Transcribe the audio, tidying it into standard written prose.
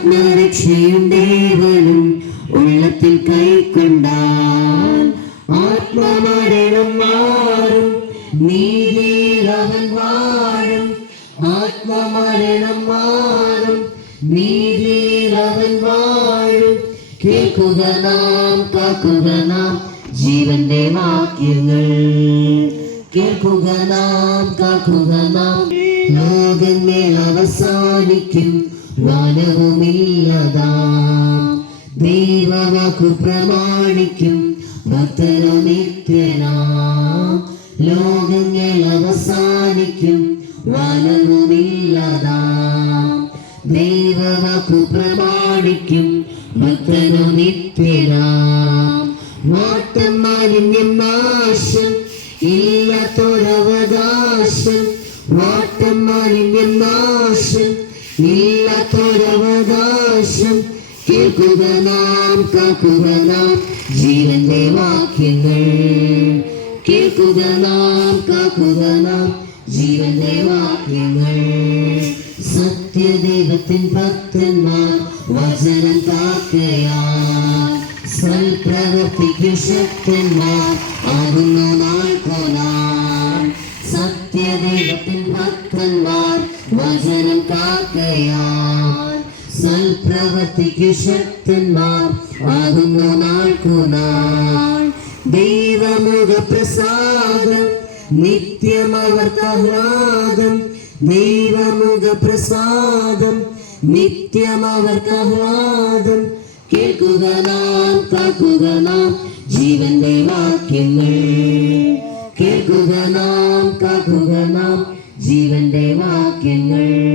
ആത്മരക്ഷയും ദേവനും ഉള്ളത്തിൽ കൈക്കൊണ്ടാൽ ആത്മമരണം മാറും, നീതിയിൽ അവൻ വാഴും. ആത്മമരണം മാറും, നീതിയിൽ അവൻ വാഴും. കേൾക്കുക നാം, കാക്കുക നാം ജീവന്റെ വാക്യങ്ങൾ. കേൾക്കുക നാം, കാക്കുക നാം. ലോകമേൽ അവസാനിക്കും, വാനവുമില്ലതാം. ദൈവവാക്കു പ്രമാണിക്കും, ഭക്തരോ നിത്യനാം. ലോകങ്ങൾ അവസാനിക്കും, വാനവുമില്ലതാം. ദൈവവാക്കു പ്രമാണിക്കും, ഭക്തരോ നിത്യനാം. വാട്ടം മാലിന്യം നാശം ഇല്ലാത്തൊരവകാശം. വാട്ടം മാലിന്യം നാശം ഇല്ലാത്തൊരവകാശം. കേൾക്കുക നാം, കാക്കുക നാം ജീവന്റെ വാക്യങ്ങൾ. കേൾക്കുക നാം, കാക്കുക നാം ജീവന്റെ വാക്യങ്ങൾ. സത്യദൈവത്തിൻ ഭക്തന്മാർ വചനം കാക്കയാൽ സൽപ്രവർത്തിക്കു ശക്തന്മാർ ആകുന്നു നാൾക്കൊനാൾ. സത്യദൈവത്തിൻ ഭക്തന്മാർ വചനം കാക്കയാൽ സൽപ്രവർത്തിക്കു ശക്തന്മാർ ആകുന്നു നാൾക്കൊനാൾ. ദൈവമുഖ പ്രസാദം നിത്യമവർക്കാഹ്ലാദം. ദൈവമുഖ പ്രസാദം നിത്യമവർക്കാഹ്ലാദം. കേൾക്കുക നാം, കാക്കുക നാം ജീവന്റെ വാക്യങ്ങൾ. കേൾക്കുക നാം, കാക്കുക നാം ജീവന്റെ വാക്യങ്ങൾ.